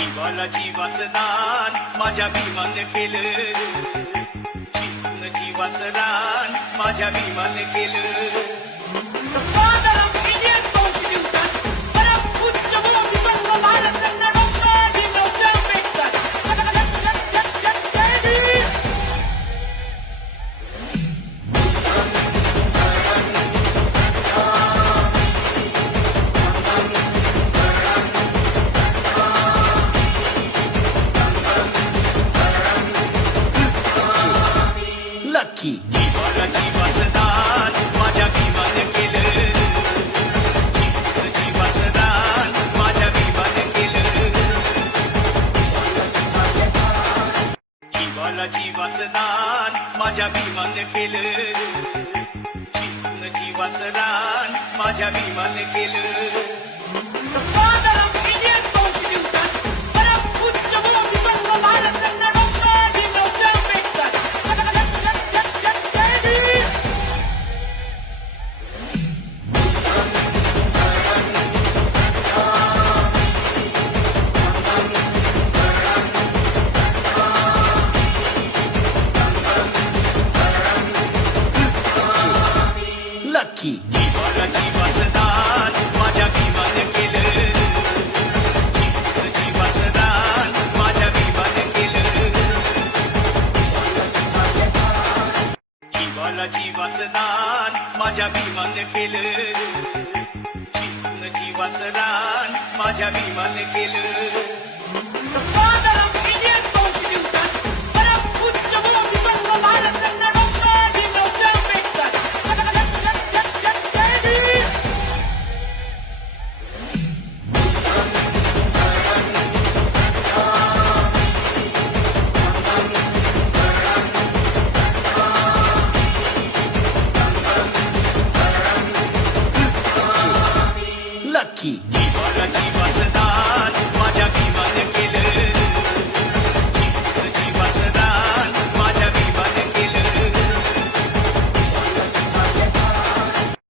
जीवाला जीवाचं दान माझ्या भीमाने केलं, जीवाचं दान माझ्या भीमाने केलं. The father of Indian Constitution, परमपूज्य मुरलीधर भारतरत्न डॉक्टर भीमराव आंबेडकर. जय भीम. Lucky. जीवाला जीवाचं दान माझ्या भीमाने केलं, जीवाचं दान माझ्या भीमाने केलं. जीवाला जीवाचं दान माझ्या भीमाने केलं, जीवाचं दान माझ्या भीमाने केलं. The father of Indian Constitution, परमपूज्य मुरलीधर भारतरत्न डॉक्टर भीमराव आंबेडकर. जय भीम. Lucky. जीवाला जीवाचं दान माझ्या भीमाने केलं, जीवाचं दान माझ्या भीमाने केलं. जीवाला जीवाचं दान माझ्या भीमाने केलं, जीवाचं दान माझ्या भीमाने केलं. The father of Indian Constitution, परमपूज्य मुरलीधर भारतरत्न डॉक्टर भीमराव आंबेडकर. जय भीम. Lucky. जीवाला जीवाचं